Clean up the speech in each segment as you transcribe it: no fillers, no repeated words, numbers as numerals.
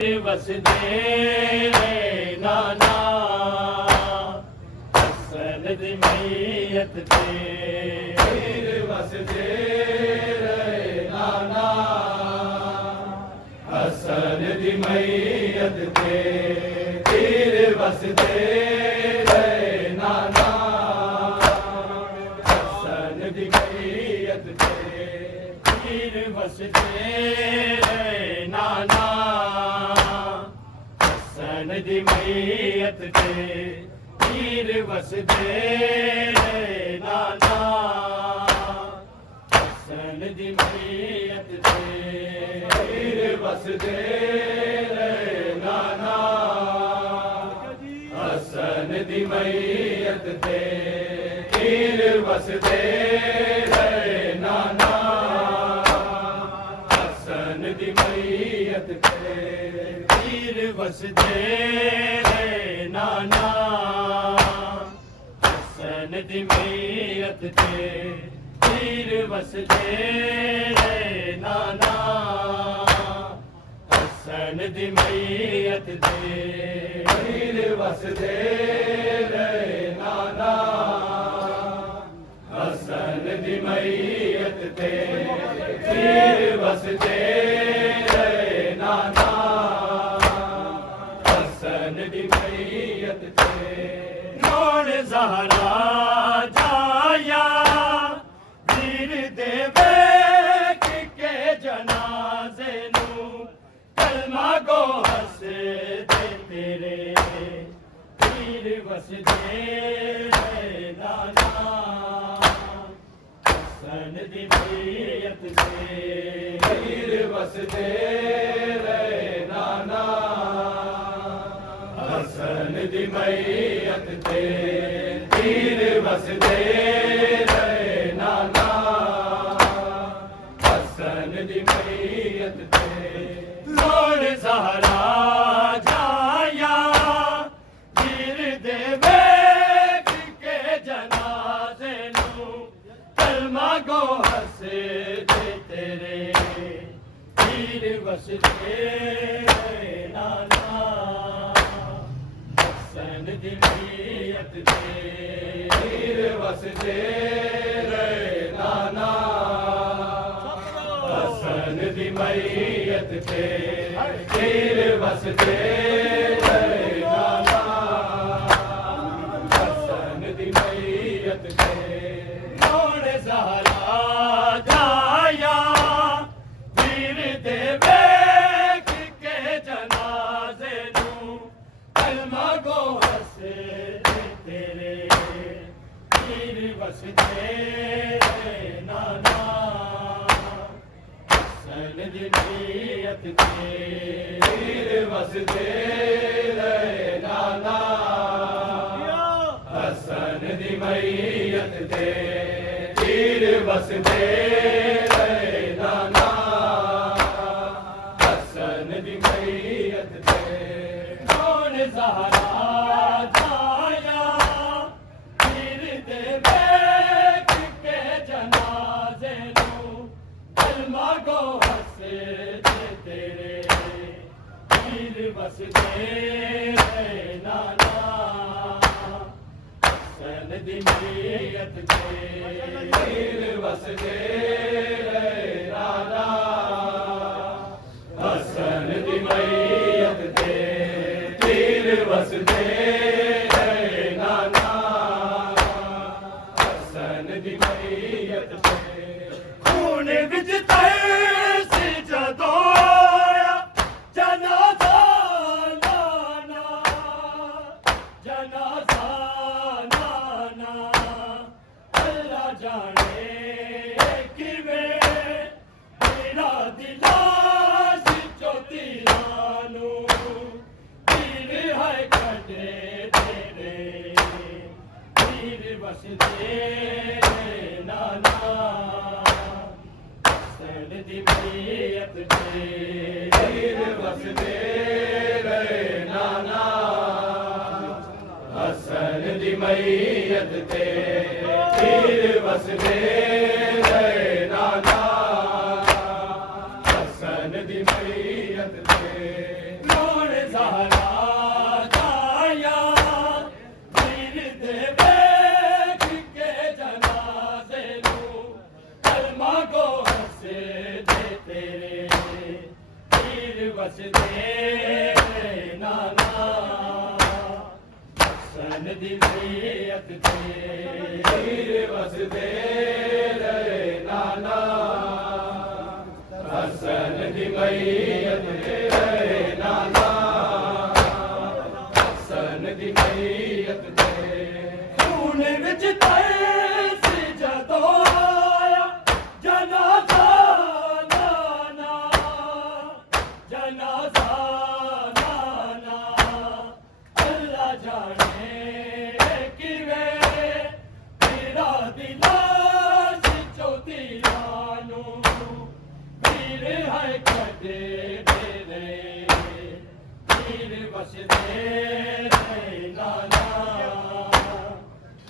वसदे नाना हसन दी मैयत ते वसदे नाना हसन दी मैयत ते पीर वसदे नाना हसन दी मैयत ते पीर वसदे नाना हसन दी मैयत ते पीर वसदे नाना हसन दी मैयत ते पीर वसदे नाना हसन दी मैयत ते पीर वसदे नाना हसन दी मैयत ते पीर वसदे नाना हसन दी मैयत ते पीर वसदे नाना हसन दी मैयत ते पीर वसदे नाना हसन दी मैयत ते पीर वसदे नाना हसन दी मैयत ते नौन ज़हरा जाया वीर दे बेक के जनाजे नू कलमा गो हसे दे तेरे पीर वसदे नाना हसन दी मैयत ते पीर वसदे नाना हसन दी मैयत ते पीर वसदे नाना हसन दी मैयत ते नौन ज़हरा जाया वीर दे बेक के जनाजे नू कलमा गो हसे दे तेरे पीर वसदे नाना हसन दी मैयत ते पीर वसदे नाना हसन दी मैयत ते पीर वसदे नाना हसन दी मैयत ते नौन ज़हरा जाया वीर दे बेक के जनाजे नू कलमा गो हसे दे तेरे पीर वसदे नाना हसन दी मैयत ते पीर वसदे नाना हसन दी मैयत ते पीर वसदे नाना हसन दी मैयत ते नौन ज़हरा जाया वीर दे बेक के जनाजे नू कलमा गो हसे दे तेरे पीर वसदे नाना हसन दी मैयत ते पीर वसदे नाना हसन दी मैयत ते पीर वसदे नाना हसन दी मैयत ते खून विच तरस जदों आया जनाज़ा नाना जनाज़ा नाना अल्लाह जाने किवें मेरा दिला सिचो तीरानू पीर है कटे तेरे पीर वसदे नाना हसन दी मैयत ते पीर वसदे नाना हसन दी मैयत ते पीर वसदे नाना हसन दी मैयत ते वसदे नाना हसन दी मैयत ते पीर वसदे नाना हसन दी मैयत ते नाना हसन दी मैयत ते खून विच तरस जदों आया जनाज़ा नाना जनाज़ा नाना अल्लाह जाने किवें तेरा दिला चौथी लानू पीर है कदे तेरे पीर वसदे नाना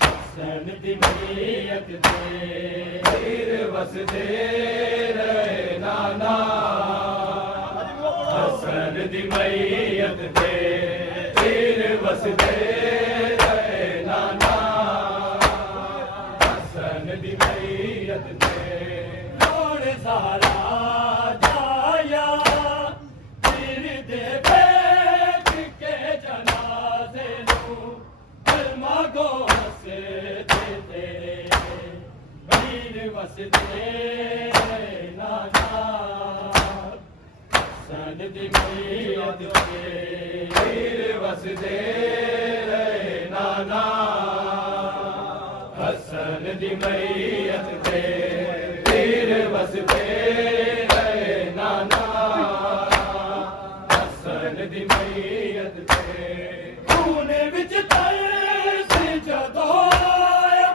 हसन दी मैयत ते पीर वसदे नाना हसन दी मैयत ते पीर वसदे नाना हसन दी मैयत ते कौन सारा जाया पीर दे बैठ के जनाज़े नू कलमा गो हसे तेरे पीर वसदे नाना हसन दी मैयत ते पीर वसदे नाना हसन दी मैयत ते पीर वसदे नाना हसन दी मैयत ते खून विच तरस जदों आया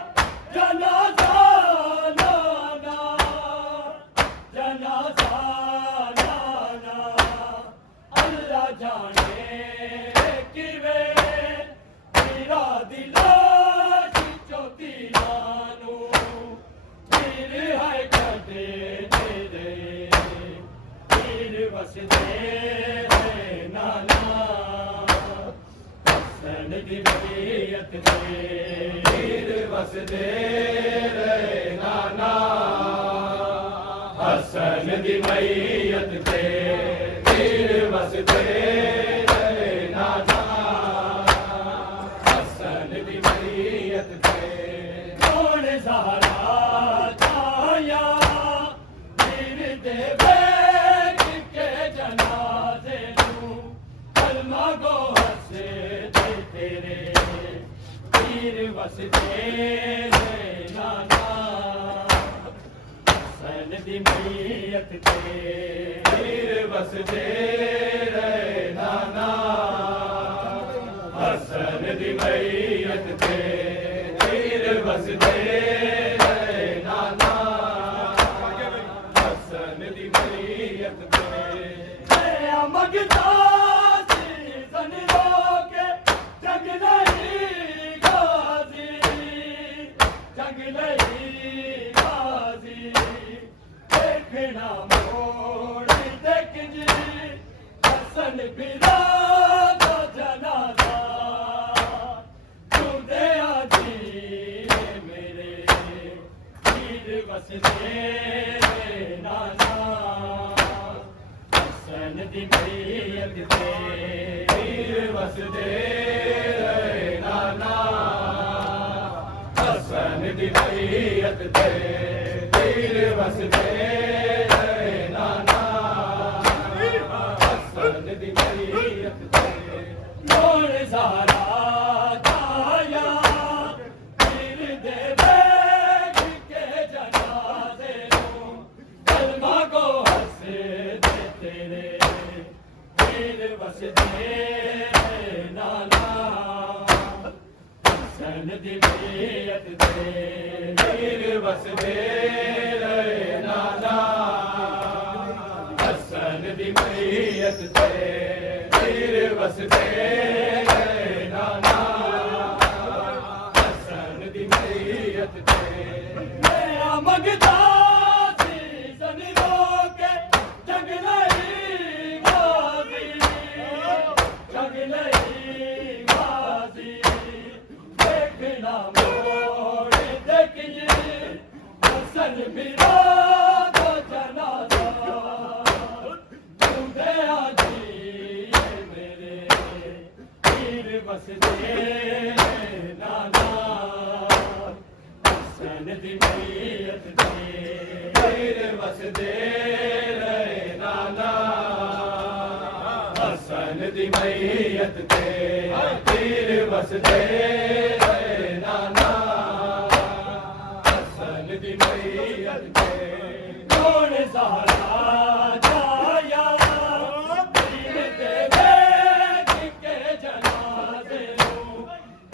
जनाज़ा नाना जनाज़ा नाना अल्लाह जाने किवें तेरा दिला चौथी लानू पीर है कदे तेरे पीर वसदे नाना हसन दी मैयत ते पीर वसदे नाना हसन दी मैयत ते पीर वसदे नाना हसन दी मैयत ते कौन सहारा छाया पीर दे बैठ के जनाज़े नू कलमा गो हसे तेरे पीर वसदे नाना हसन दी मैयत ते पीर वसदे नाना हसन दी मैयत ते पीर वसदे नाना हसन दी मैयत ते मैं मगदा सीज़न रोके जग नहीं गाजी जग नहीं गाजी देखना मोड़ देख जी हसन बिरा तो जनाज़ा तू दे आजी मेरे पीर वसदे नाना हसन दी मैयत ते पीर वसदे नाना हसन दी मैयत ते पीर वसदे नाना हसन दी मैयत ते कौन सहारा छाया पीर दे बैठ के जनाज़े नू कलमा गो हसे तेरे पीर वसदे नाना हसन दी मैयत ते पीर वसदे नाना हसन दी मैयत ते पीर वसदे नाना हसन दी मैयत ते मैं मगदा सीज़न रोके जग नहीं गाजी जग नहीं गाजी देखना मोड़ देख जी हसन बिरा तो जनाज़ा तू दे आजी वसदे नाना हसन दी मैयत ते पीर वसदे नाना हसन दी मैयत ते पीर वसदे नाना हसन दी मैयत ते कौन ज़हरा जाया पीर दे बेग के जनाज़े नूं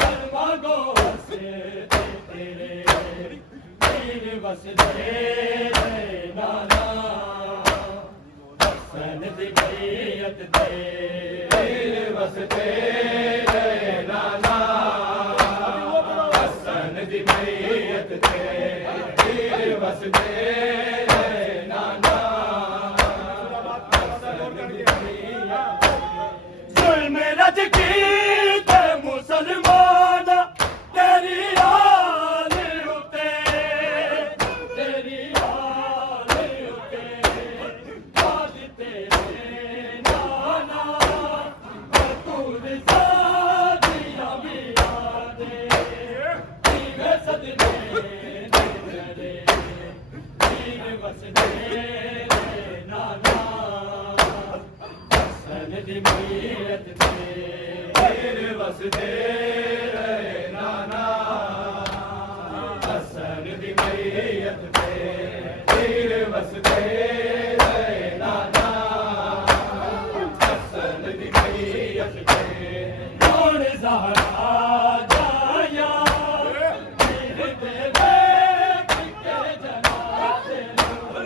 कलमा गो हसे तेरे पीर वसदे नाना हसन दी मैयत ते पीर वसदे नाना हसन दी मैयत ते पीर वसदे नाना जुल्म रज की ते मुसलमान तेरी हाल उते तेरी हाल उते आज तेरे नाना बतूल सादिया भी यादे जीवे सदने तेरे पीर वसदे नाना हसन दी मैयत ते पीर वसदे नाना हसन दी मैयत ते पीर वसदे नाना हसन दी मैयत ते कौन ज़हरा जाया पीर दे बेग के जनाज़े नूं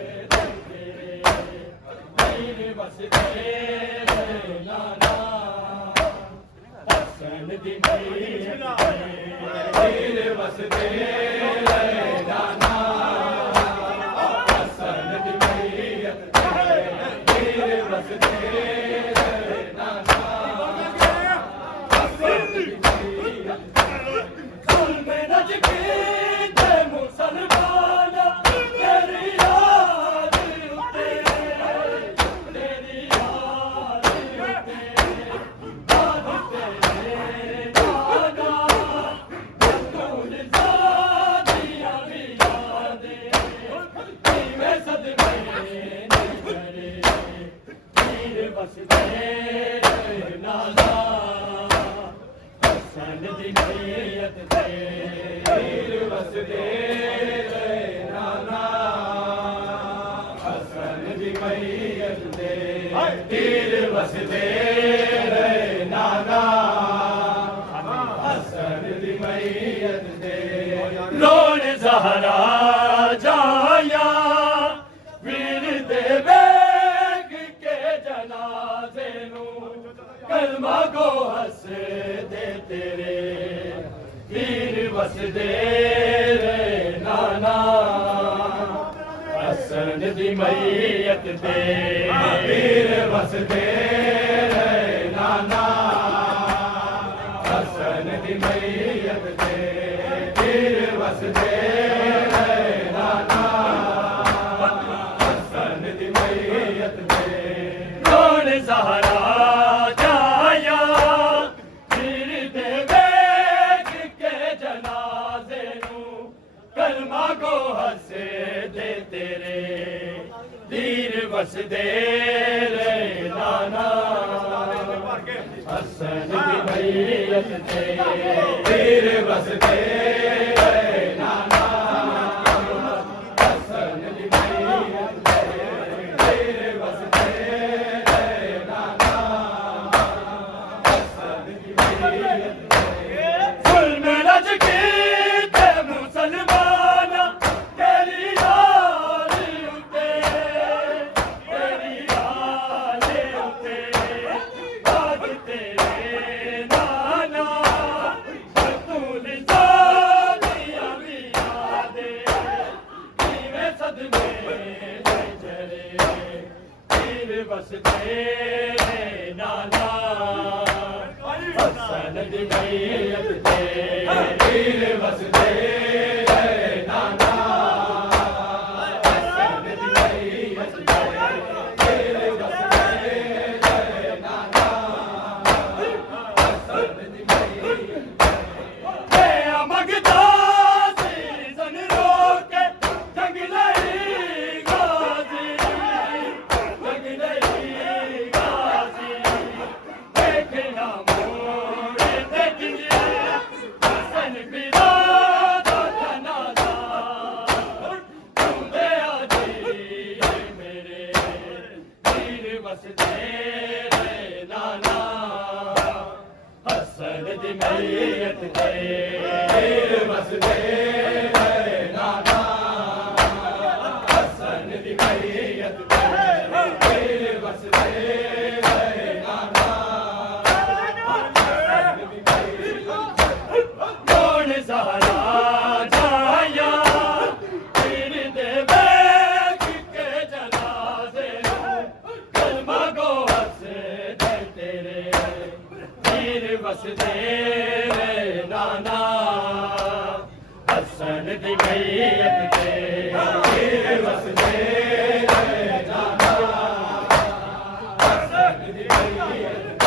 कलमा गो हसे तेरे पीर वसदे नाना हसन दी मैयत ते पीर वसदे नाना हसन दी मैयत ते पीर वसदे नाना हसन दी मैयत ते जुल्म रज की ते मुसलमान तेरी याद उते तेरी याद उते आज तेरे नाना बतूल सादिया भी यादे जीवे सदने तेरे पीर वसदे नाना हसन दी मैयत ते पीर वसदे नाना हसन दी मैयत ते पीर वसदे नाना हसन दी मैयत ते लोन ज़हरा जाया वीर दे बेग के जनाज़े नूं कलमा गो हसे तेरे पीर वसदे नाना हसन दी मैयत ते पीर वसदे नाना हसन दी मैयत ते पीर वसदे नाना हसन दी मैयत ते कौन ज़हरा जाया पीर दे बेग के जनाज़े नूं कलमा गो हसे तेरे पीर वसदे नाना हसन दी मैयत ते पीर वसदे नाना हसन दी मैयत ते पीर वसदे नाना हसन दी मैयत ते जुल्म रज की ते मुसलमान तेरी हाल उते तेरी हाल उते आज तेरे नाना बतूल सादिया भी यादे जीवे सदने तेरे पीर वसदे नाना हसन दी मैयत ते पीर वसदे नाना हसन दी मैयत ते पीर वसदे नाना तेरे नाना हसन दी मैयत ते पीर वसदे नाना हसन दी मैयत ते पीर वसदे नाना कौन सहारा जाया पीर दे बैठ के जनाजे कलमा गो हसे दे तेरे पीर वसदे नाना हसन दी मैयत ते पीर वसदे नाना हसन दी मैयत ते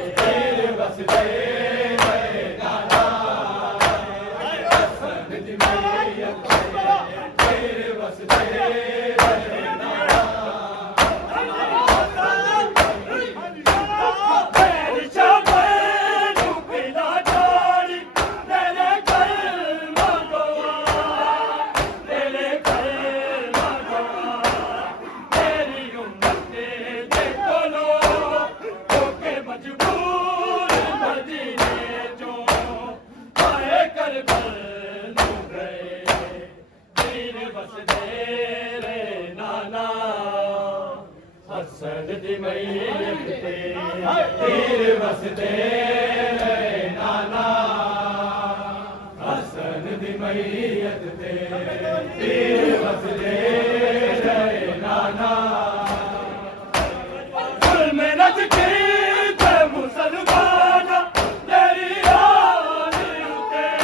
पीर वसदे हसन दी मैयत ते पीर वसदे नाना हसन दी मैयत ते पीर वसदे नाना जुल्म रच के ते मुसलमान तेरी आन उते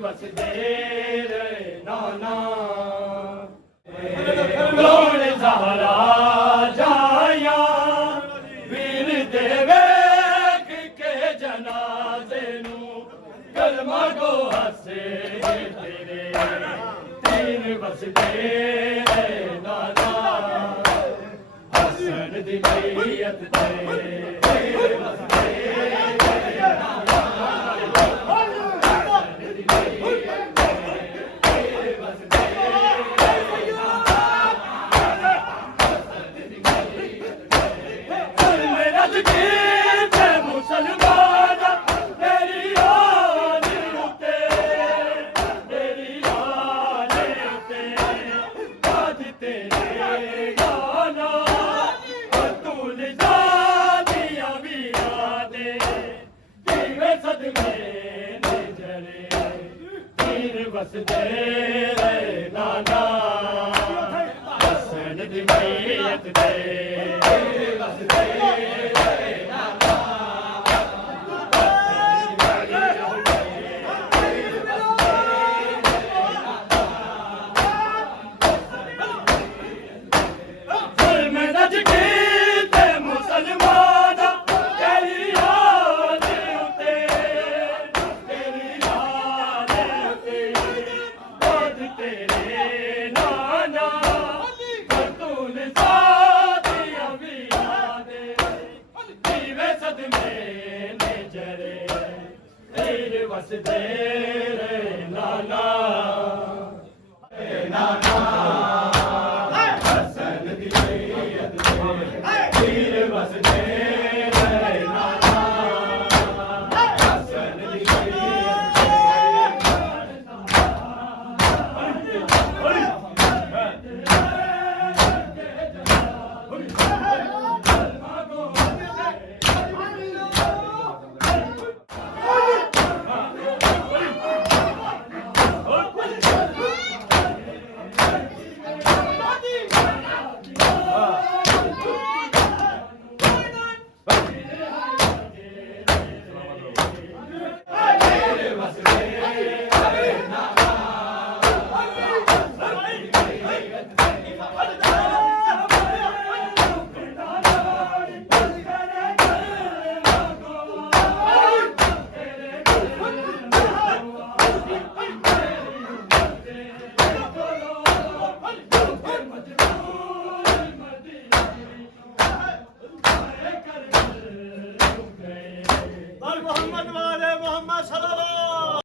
बाज तेरे नाना कौन सहारा जाया वीर देवे के जनाजे नू कलमा गो हसे तेरे तीन वसदे नाना हसन दी मैयत ते पीर वसदे नाना वसदे नाना हसन दी मैयत ते पीर वसदे नाना जुल्म रच के ते मुसलमान तेरी आन उते तेरी आन उते बाज तेरे नाना हसन दी मैयत ते पीर वसदे रहे नाना हसन दी मैयत मोहम्मद वाले मोहम्मद सल्लल्लाहु